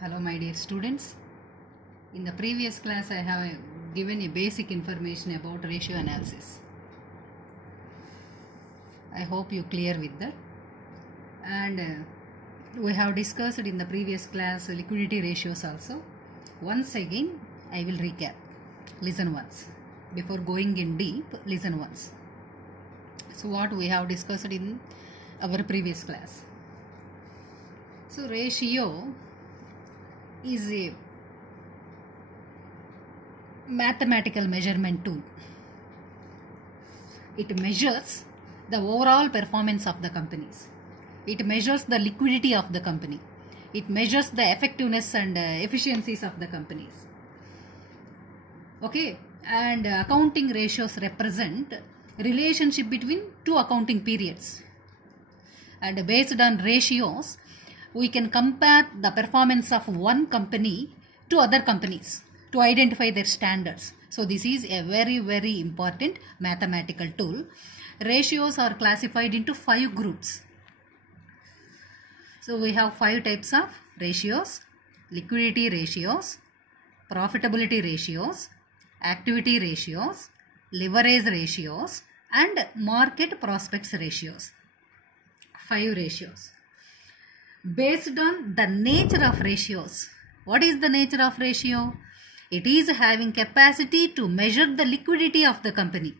Hello my dear students. In the previous class I have given a basic information about ratio analysis. I hope you clear with that. And we have discussed in the previous class liquidity ratios also. Once again I will recap. Listen once. Before going in deep, listen once. So what we have discussed in our previous class. So ratio is a mathematical measurement tool. It measures the overall performance of the companies. It measures the liquidity of the company. It measures the effectiveness and efficiencies of the companies. Okay, and accounting ratios represent relationship between two accounting periods. And based on ratios, we can compare the performance of one company to other companies to identify their standards. So this is a very important mathematical tool. Ratios are classified into 5 groups. So we have 5 types of ratios: liquidity ratios, profitability ratios, activity ratios, leverage ratios, and market prospects ratios. 5 ratios. Based on the nature of ratios. What is the nature of ratio? It is having capacity to measure the liquidity of the company,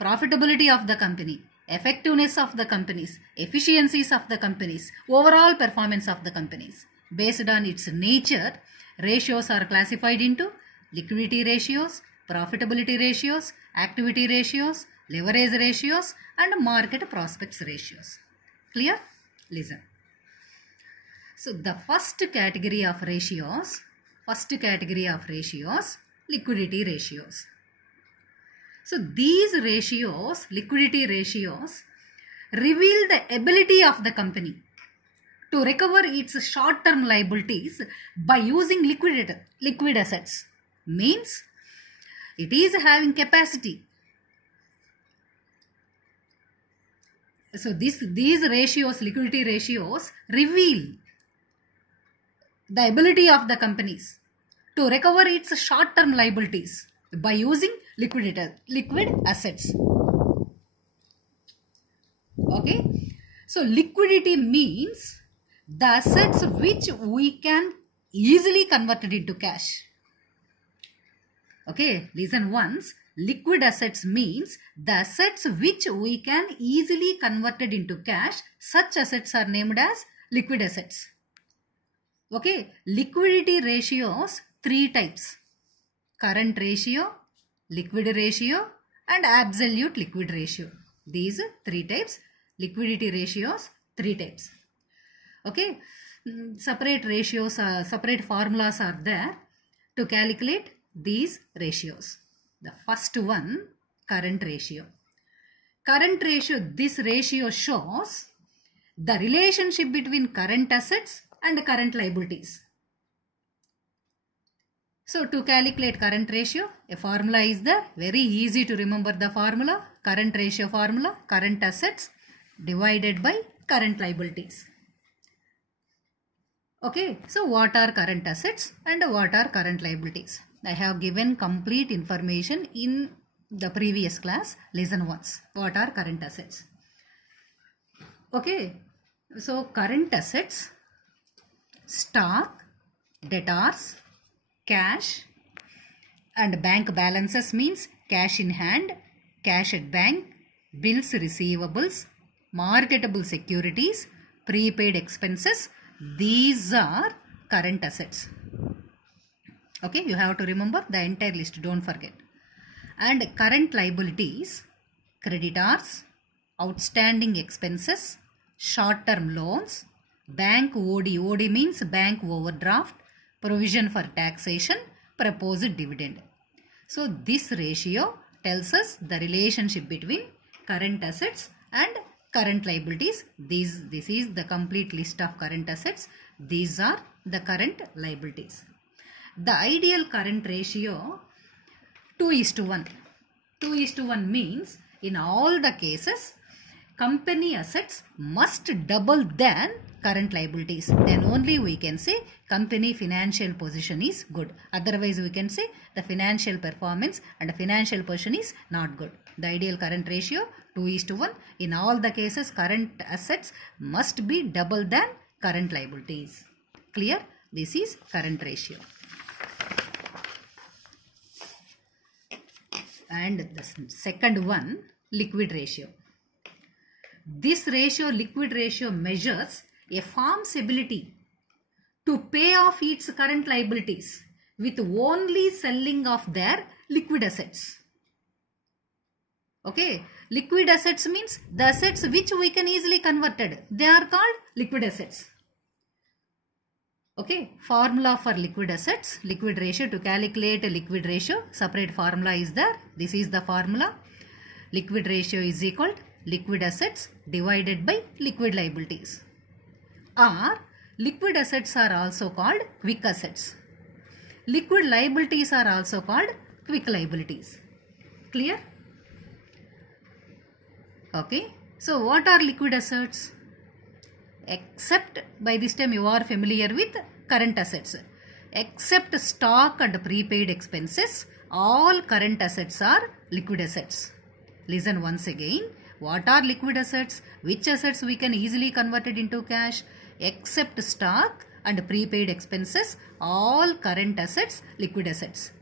profitability of the company, effectiveness of the companies, efficiencies of the companies, overall performance of the companies. Based on its nature, ratios are classified into liquidity ratios, profitability ratios, activity ratios, leverage ratios, and market prospects ratios. Clear? Listen. So the first category of ratios, liquidity ratios. So these ratios, liquidity ratios, reveal the ability of the company to recover its short-term liabilities by using liquid assets. Means it is having capacity. So these ratios, liquidity ratios, reveal the ability of the companies to recover its short-term liabilities by using liquid assets. Okay. So liquidity means the assets which we can easily convert it into cash. Okay. Listen once. Liquid assets means the assets which we can easily convert it into cash. Such assets are named as liquid assets. Okay, liquidity ratios 3 types: current ratio, liquid ratio, and absolute liquid ratio. These 3 types, liquidity ratios 3 types. Okay, separate ratios, separate formulas are there to calculate these ratios. The first one, current ratio. Current ratio, this ratio shows the relationship between current assets and current liabilities. So to calculate current ratio, a formula is there. Very easy to remember the formula. Current ratio formula, current assets divided by current liabilities. Okay, so what are current assets and what are current liabilities? I have given complete information in the previous class. Listen once. What are current assets? Okay, so current assets: stock, debtors, cash, and bank balances means cash in hand, cash at bank, bills receivables, marketable securities, prepaid expenses. These are current assets. Okay, you have to remember the entire list, don't forget. And current liabilities: creditors, outstanding expenses, short-term loans, bank OD. OD means bank overdraft, provision for taxation, proposed dividend. So this ratio tells us the relationship between current assets and current liabilities. This is the complete list of current assets. These are the current liabilities. The ideal current ratio 2:1. 2:1 means in all the cases company assets must double than current liabilities. Then only we can say company financial position is good. Otherwise we can say the financial performance and financial position is not good. The ideal current ratio 2:1. In all the cases, current assets must be double than current liabilities. Clear? This is current ratio. And the second one, liquid ratio. This ratio, liquid ratio, measures a firm's ability to pay off its current liabilities with only selling of their liquid assets. Okay, liquid assets means the assets which we can easily converted. They are called liquid assets. Okay, formula for liquid assets, liquid ratio. To calculate a liquid ratio, separate formula is there. This is the formula. Liquid ratio is equal to liquid assets divided by liquid liabilities. Or liquid assets are also called quick assets. Liquid liabilities are also called quick liabilities. Clear? Okay. So what are liquid assets? Except, by this time you are familiar with current assets. Except stock and prepaid expenses, all current assets are liquid assets. Listen once again. What are liquid assets? Which assets we can easily convert it into cash? Except stock and prepaid expenses, all current assets, liquid assets.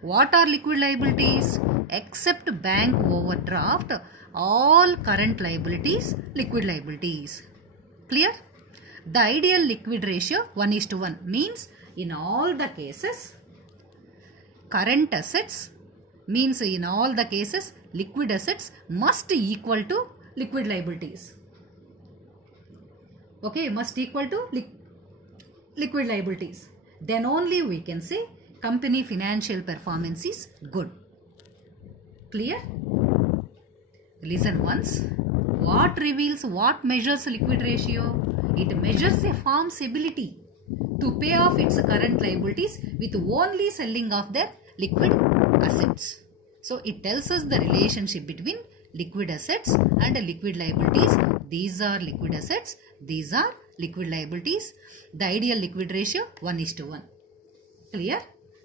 What are liquid liabilities? Except bank overdraft, all current liabilities, liquid liabilities. Clear? The ideal liquid ratio 1:1 means in all the cases, current assets means in all the cases, liquid assets must equal to liquid liabilities. Okay, must equal to liquid liabilities. Then only we can say company financial performance is good. Clear? Listen once. What reveals, what measures liquid ratio? It measures a firm's ability to pay off its current liabilities with only selling of their liquid assets. So it tells us the relationship between liquid assets and liquid liabilities. These are liquid assets, these are liquid liabilities. The ideal liquid ratio 1:1. Clear?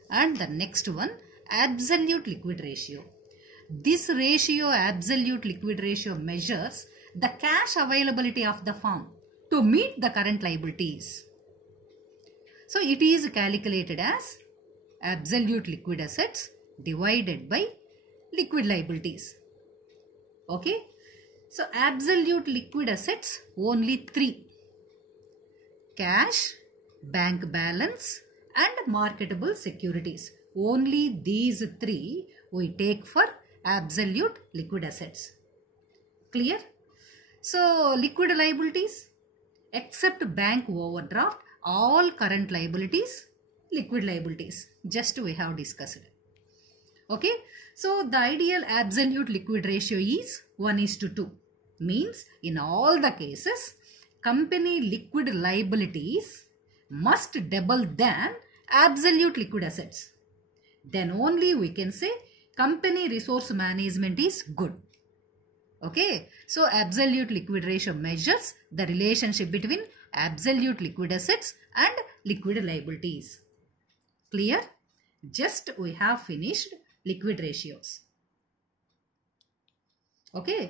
And the next one, absolute liquid ratio. This ratio, absolute liquid ratio, measures the cash availability of the firm to meet the current liabilities. So it is calculated as absolute liquid assets divided by liquid liabilities. Okay. So absolute liquid assets only 3. Cash, bank balance and marketable securities. Only these 3 we take for absolute liquid assets. Clear? So liquid liabilities, except bank overdraft, all current liabilities, liquid liabilities. Just we have discussed. Okay. So the ideal absolute liquid ratio is 1:2. Means in all the cases, company liquid liabilities must double than absolute liquid assets. Then only we can say company resource management is good. Okay. So absolute liquid ratio measures the relationship between absolute liquid assets and liquid liabilities. Clear? Just we have finished liquid ratios. Okay.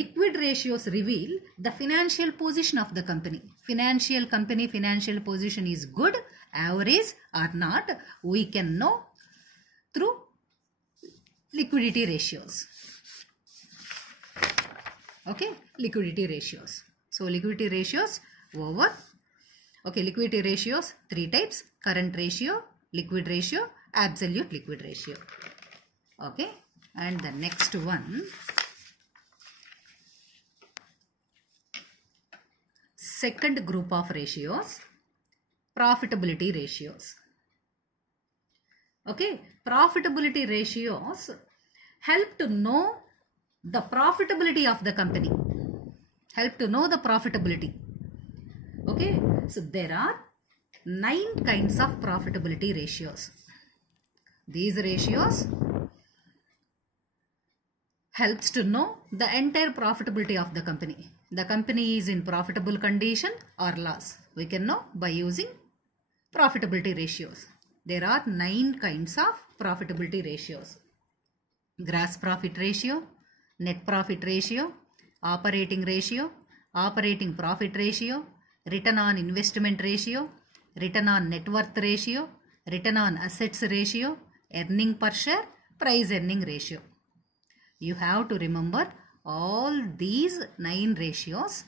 Liquid ratios reveal the financial position of the company. Financial position is good, average or not, we can know through liquidity ratios. Okay, liquidity ratios. So liquidity ratios over. Okay, liquidity ratios 3 types: current ratio, liquid ratio, absolute liquid ratio. Okay, and the next one, second group of ratios, profitability ratios. Okay, profitability ratios help to know the profitability of the company. Help to know the profitability. Okay, so there are 9 kinds of profitability ratios. These ratios helps to know the entire profitability of the company. The company is in profitable condition or loss. We can know by using profitability ratios. There are 9 kinds of profitability ratios. Gross profit ratio, net profit ratio, operating ratio, operating profit ratio, return on investment ratio, return on net worth ratio, return on assets ratio, earning per share, price earning ratio. You have to remember all these 9 ratios,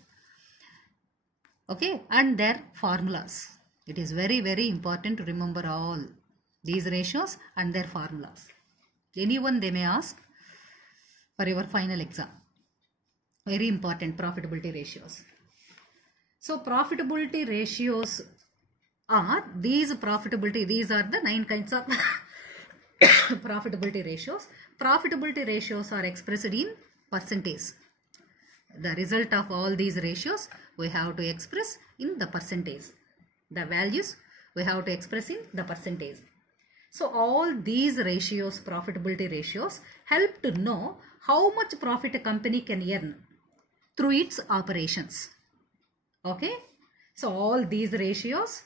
okay, and their formulas. It is very, very important to remember all these ratios and their formulas. Anyone they may ask for your final exam. Very important profitability ratios. So profitability ratios are these are the 9 kinds of profitability ratios. Profitability ratios are expressed in percentage. The result of all these ratios we have to express in the percentage. The values we have to express in the percentage. So all these ratios, profitability ratios, help to know how much profit a company can earn through its operations. Okay. So all these ratios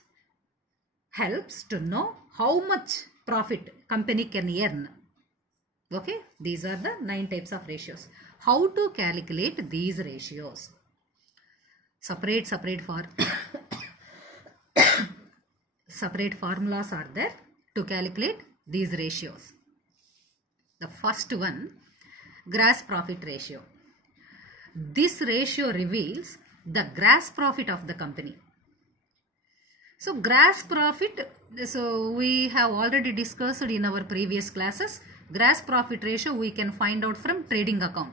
helps to know how much profit company can earn. Okay. These are the 9 types of ratios. How to calculate these ratios? Separate formulas are there to calculate these ratios. The first one, gross profit ratio. This ratio reveals the gross profit of the company. So gross profit, so we have already discussed in our previous classes. Gross profit ratio we can find out from trading account.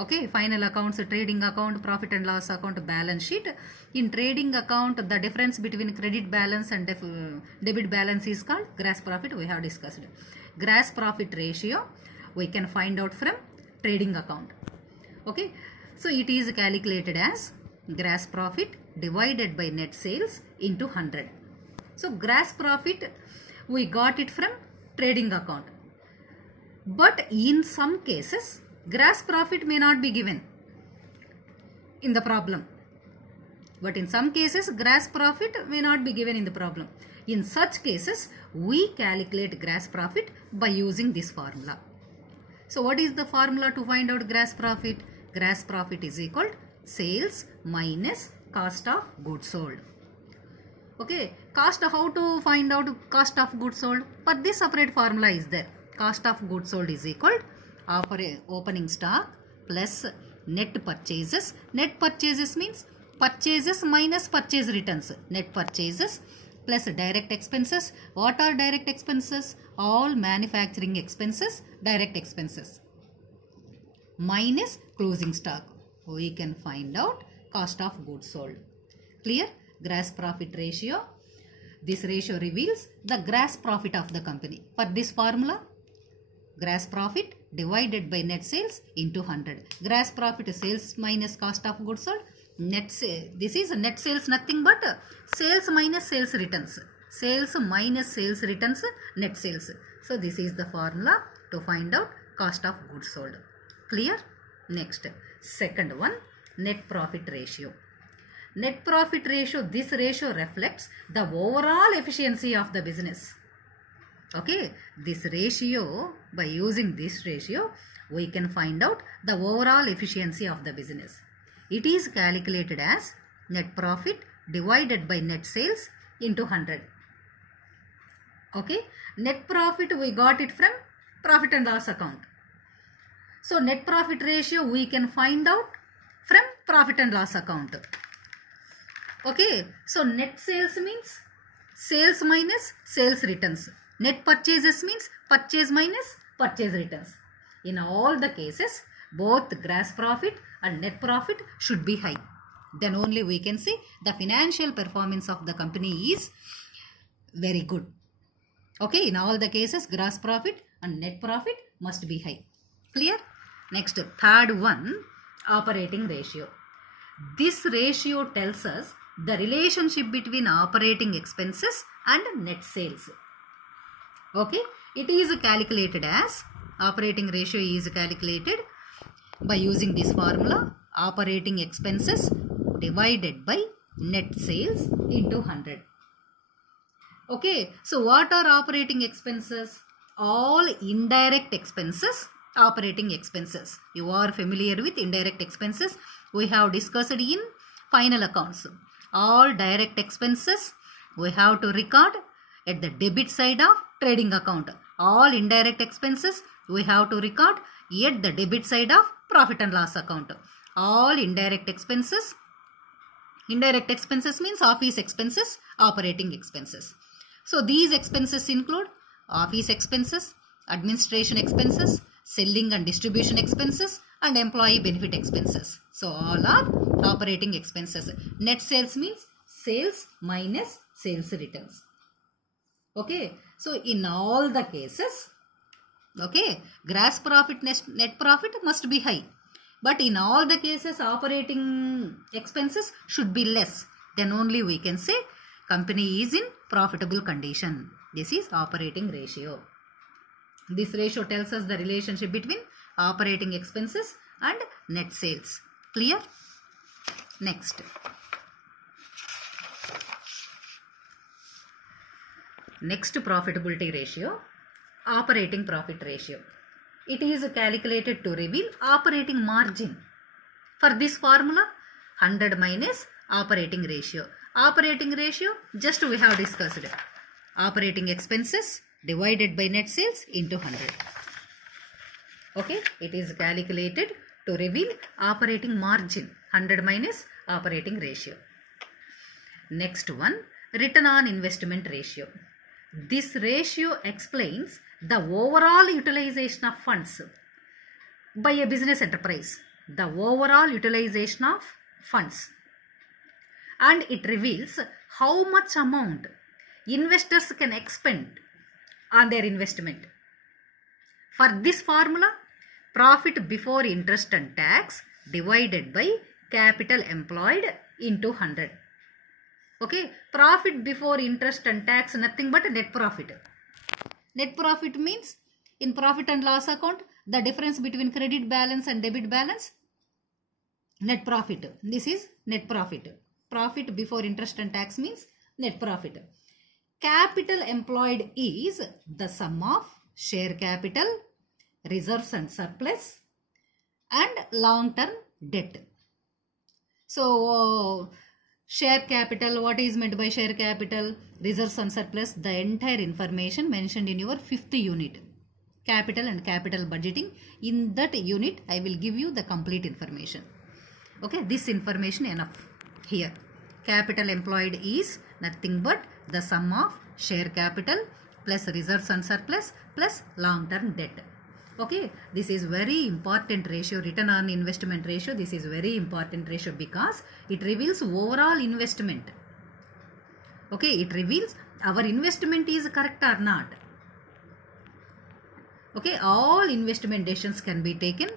Okay, final accounts, trading account, profit and loss account, balance sheet. In trading account, the difference between credit balance and debit balance is called gross profit. We have discussed. Gross profit ratio we can find out from trading account. Okay, so it is calculated as gross profit divided by net sales into 100. So gross profit we got it from trading account. But in some cases, gross profit may not be given in the problem. But in some cases, gross profit may not be given in the problem. In such cases, we calculate gross profit by using this formula. So what is the formula to find out gross profit? Gross profit is equal to sales minus cost of goods sold. Okay, how to find out cost of goods sold? For this separate formula is there. Cost of goods sold is equal to opening stock plus net purchases. Net purchases means purchases minus purchase returns. Net purchases plus direct expenses. What are direct expenses? All manufacturing expenses, direct expenses. Minus closing stock. We can find out cost of goods sold. Clear? Gross profit ratio. This ratio reveals the gross profit of the company. For this formula, gross profit divided by net sales into 100. Gross profit is sales minus cost of goods sold. This is net sales, nothing but sales minus sales returns. Sales minus sales returns, net sales. So this is the formula to find out cost of goods sold. Clear? Next, second one, net profit ratio. Net profit ratio, this ratio reflects the overall efficiency of the business. Okay, this ratio, by using this ratio, we can find out the overall efficiency of the business. It is calculated as net profit divided by net sales into 100. Okay, net profit we got it from profit and loss account. So net profit ratio we can find out from profit and loss account. Okay, so net sales means sales minus sales returns. Net purchases means purchase minus purchase returns. In all the cases, both gross profit and net profit should be high. Then only we can say the financial performance of the company is very good. Okay, in all the cases, gross profit and net profit must be high. Clear? Next, third one, operating ratio. This ratio tells us the relationship between operating expenses and net sales. Okay, it is calculated as Operating ratio is calculated by using this formula, operating expenses divided by net sales into 100. Okay, so what are operating expenses? All indirect expenses, operating expenses. You are familiar with indirect expenses. We have discussed in final accounts. All direct expenses we have to record at the debit side of trading account. All indirect expenses we have to record at the debit side of profit and loss account. All indirect expenses means office expenses, operating expenses. So these expenses include office expenses, administration expenses, selling and distribution expenses, and employee benefit expenses. So all are operating expenses. Net sales means sales minus sales returns. Okay, so in all the cases, okay, gross profit, net profit must be high. But in all the cases, operating expenses should be less. Then only we can say company is in profitable condition. This is operating ratio. This ratio tells us the relationship between operating expenses and net sales. Clear? Next. Next profitability ratio, operating profit ratio. It is calculated to reveal operating margin. For this formula, 100 minus operating ratio. Operating ratio, just we have discussed. Operating expenses divided by net sales into 100. Okay, it is calculated to reveal operating margin. 100 minus operating ratio. Next one, return on investment ratio. This ratio explains the overall utilization of funds by a business enterprise. The overall utilization of funds. And it reveals how much amount investors can expend on their investment. For this formula, profit before interest and tax divided by capital employed into 100. Okay, profit before interest and tax, nothing but net profit. Net profit means in profit and loss account, the difference between credit balance and debit balance, net profit. This is net profit. Profit before interest and tax means net profit. Capital employed is the sum of share capital, reserves and surplus, and long-term debt. So, share capital, what is meant by share capital, reserves and surplus, the entire information mentioned in your 5th unit, capital and capital budgeting. In that unit, I will give you the complete information. Okay, this information enough here. Capital employed is nothing but the sum of share capital plus reserves and surplus plus long-term debt. Okay, this is very important ratio, return on investment ratio. This is very important ratio because it reveals overall investment. Okay, it reveals our investment is correct or not. Okay, all investment decisions can be taken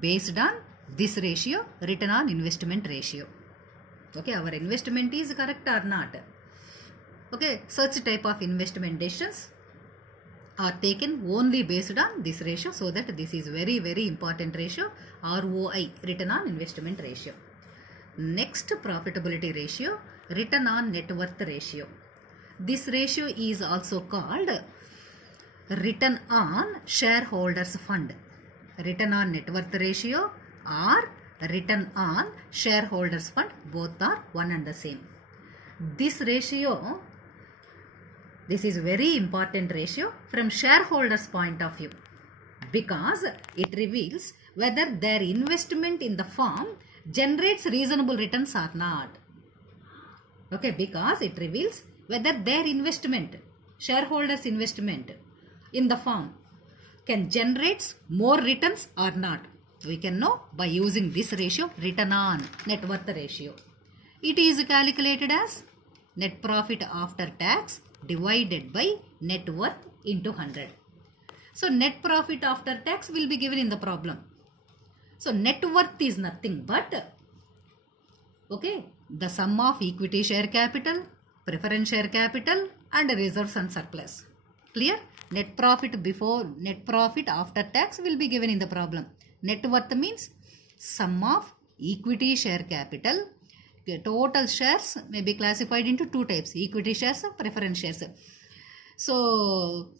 based on this ratio, return on investment ratio. Okay, our investment is correct or not. Okay, such type of investment decisions are taken only based on this ratio, so that this is very, very important ratio, ROI, return on investment ratio. Next profitability ratio, return on net worth ratio. This ratio is also called return on shareholders fund. Return on net worth ratio or return on shareholders fund, both are one and the same. This ratio, this is very important ratio from shareholders point of view because it reveals whether their investment in the firm generates reasonable returns or not. Okay, because it reveals whether their investment, shareholders investment in the firm can generate more returns or not. We can know by using this ratio, return on net worth ratio. It is calculated as net profit after tax divided by net worth into 100. So net profit after tax will be given in the problem. So net worth is nothing but, okay, the sum of equity share capital, preference share capital and reserves and surplus. Clear? net profit before, net profit after tax will be given in the problem. Net worth means sum of equity share capital. Total shares may be classified into two types, equity shares and preference shares. So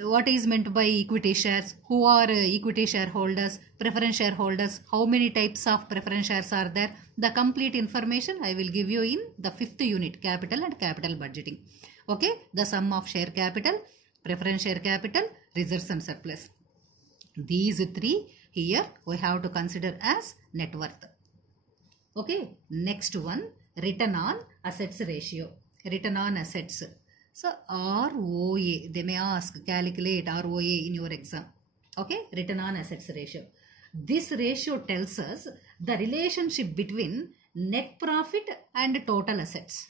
what is meant by equity shares? Who are equity shareholders, preference shareholders? How many types of preference shares are there? The complete information I will give you in the 5th unit, capital and capital budgeting. Okay, the sum of share capital, preference share capital, reserves and surplus. These three here we have to consider as net worth. Okay, next one, return on assets ratio. Return on assets. So ROA, they may ask, calculate ROA in your exam. Okay, return on assets ratio. This ratio tells us the relationship between net profit and total assets.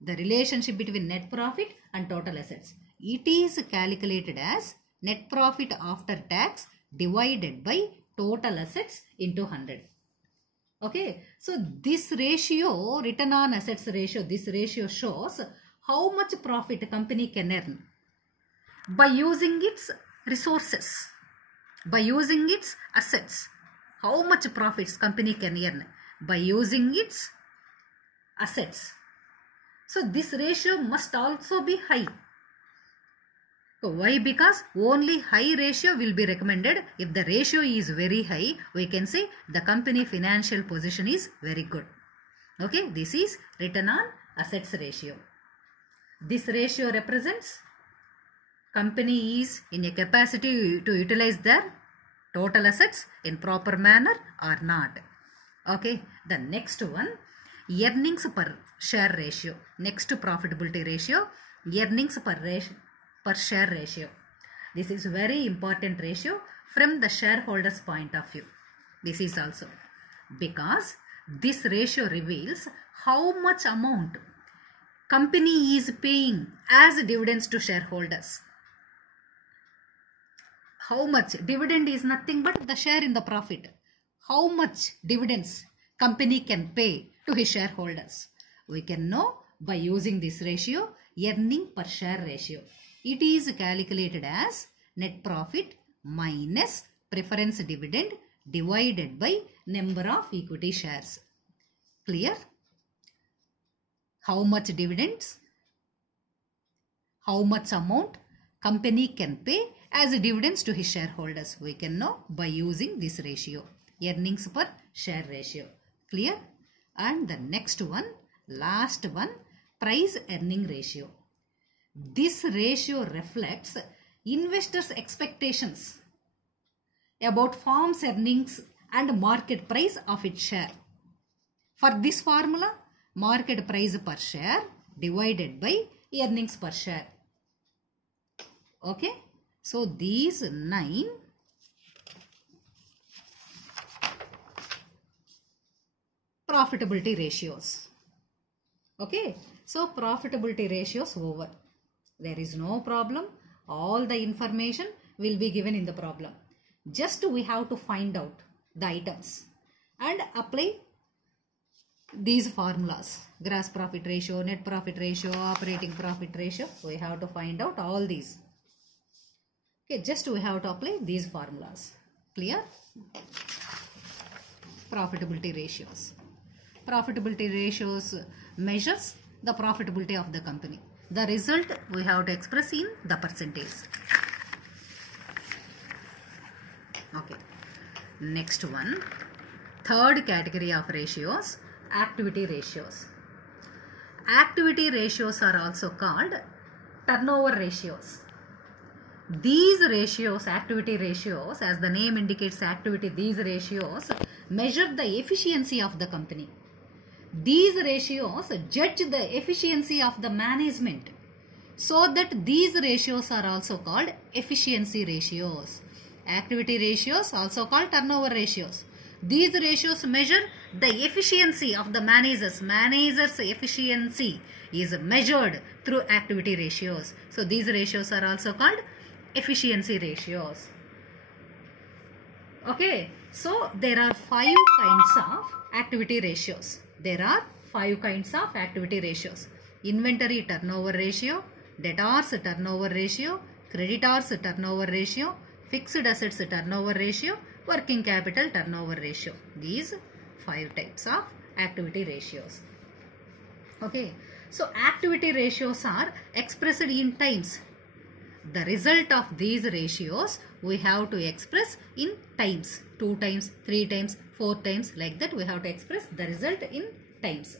The relationship between net profit and total assets. It is calculated as net profit after tax divided by total assets into 100. Okay, so this ratio, return on assets ratio, this ratio shows how much profit a company can earn by using its resources, by using its assets. How much profits company can earn by using its assets. So this ratio must also be high. So why? Because only high ratio will be recommended. If the ratio is very high, we can say the company financial position is very good. Okay, this is return on assets ratio. This ratio represents company is in a capacity to utilize their total assets in proper manner or not. Okay, the next one, earnings per share ratio. Next profitability ratio, earnings per share ratio. This is very important ratio from the shareholders point of view. This is also because this ratio reveals how much amount company is paying as dividends to shareholders. How much? Dividend is nothing but the share in the profit. How much dividends company can pay to his shareholders? We can know by using this ratio, earning per share ratio. It is calculated as net profit minus preference dividend divided by number of equity shares. Clear? How much dividends, how much amount company can pay as dividends to his shareholders, we can know by using this ratio, earnings per share ratio. Clear? And the next one, last one, price earning ratio. This ratio reflects investors' expectations about firm's earnings and market price of its share. For this formula, market price per share divided by earnings per share. Okay, so these 9 profitability ratios. Okay, so profitability ratios over. There is no problem. All the information will be given in the problem. Just we have to find out the items and apply these formulas. Gross profit ratio, net profit ratio, operating profit ratio. We have to find out all these. Okay, just we have to apply these formulas. Clear? Profitability ratios. Profitability ratios measures the profitability of the company. The result we have to express in the percentage. Okay. Next one. Third category of ratios, activity ratios. Activity ratios are also called turnover ratios. These ratios, activity ratios, as the name indicates activity, these ratios measure the efficiency of the company. These ratios judge the efficiency of the management. So that these ratios are also called efficiency ratios. Activity ratios also called turnover ratios. These ratios measure the efficiency of the managers. Managers' efficiency is measured through activity ratios. So these ratios are also called efficiency ratios. Okay, so there are 5 kinds of activity ratios. There are 5 kinds of activity ratios. Inventory turnover ratio, debtors turnover ratio, creditors turnover ratio, fixed assets turnover ratio, working capital turnover ratio. These 5 types of activity ratios. Okay, so activity ratios are expressed in times. The result of these ratios we have to express in times. 2 times, 3 times, 4 times, like that we have to express the result in times.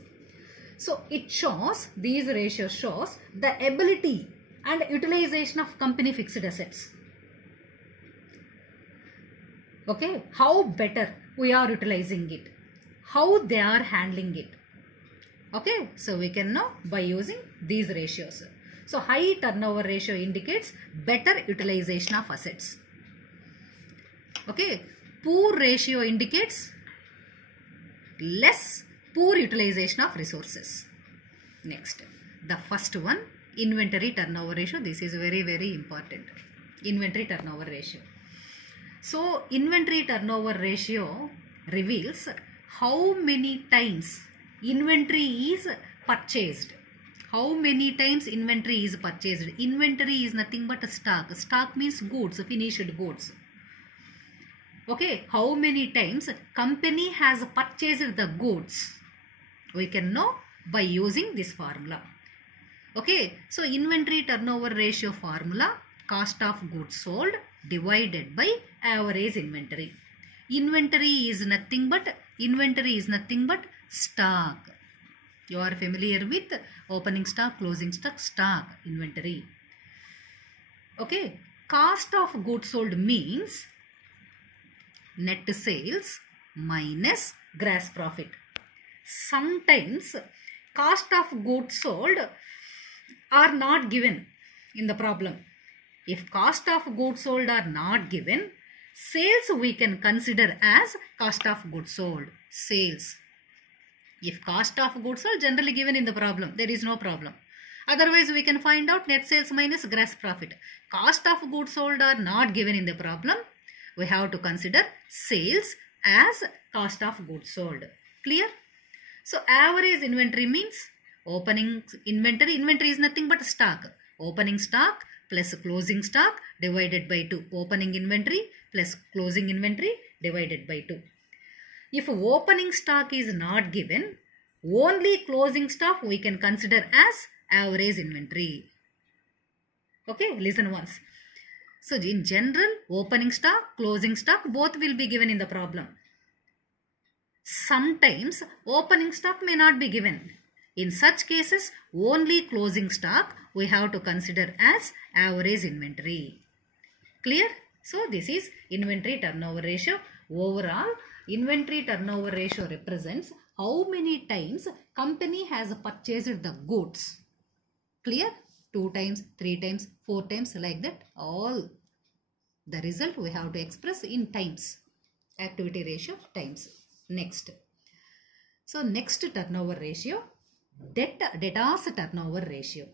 So it shows, these ratios shows the ability and utilization of company fixed assets. Okay, how better we are utilizing it, how they are handling it. Okay, so we can know by using these ratios. So high turnover ratio indicates better utilization of assets. Okay, poor ratio indicates less poor utilization of resources. Next, the first one, inventory turnover ratio. This is very, very important. Inventory turnover ratio. So inventory turnover ratio reveals how many times inventory is purchased. How many times inventory is purchased. Inventory is nothing but a stock. Stock means goods, finished goods. Okay, how many times company has purchased the goods. We can know by using this formula. Okay, so inventory turnover ratio formula, cost of goods sold divided by average inventory. Inventory is nothing but stock. You are familiar with opening stock, closing stock, stock, inventory. Okay, cost of goods sold means net sales minus gross profit. Sometimes cost of goods sold are not given in the problem. If cost of goods sold are not given, sales we can consider as cost of goods sold. Sales. If cost of goods sold generally given in the problem, there is no problem. Otherwise, we can find out net sales minus gross profit. Cost of goods sold are not given in the problem. We have to consider sales as cost of goods sold. Clear? So, average inventory means opening inventory. Inventory is nothing but stock. Opening stock plus closing stock divided by 2. Opening inventory plus closing inventory divided by 2. If opening stock is not given, only closing stock we can consider as average inventory. Okay, listen once. So in general, opening stock, closing stock both will be given in the problem. Sometimes opening stock may not be given. In such cases, only closing stock we have to consider as average inventory. Clear? So this is inventory turnover ratio. Overall, inventory turnover ratio represents how many times company has purchased the goods. Clear? 2 times, 3 times, 4 times, like that. All the result we have to express in times. Activity ratio times. Next. So next turnover ratio, debtors turnover ratio.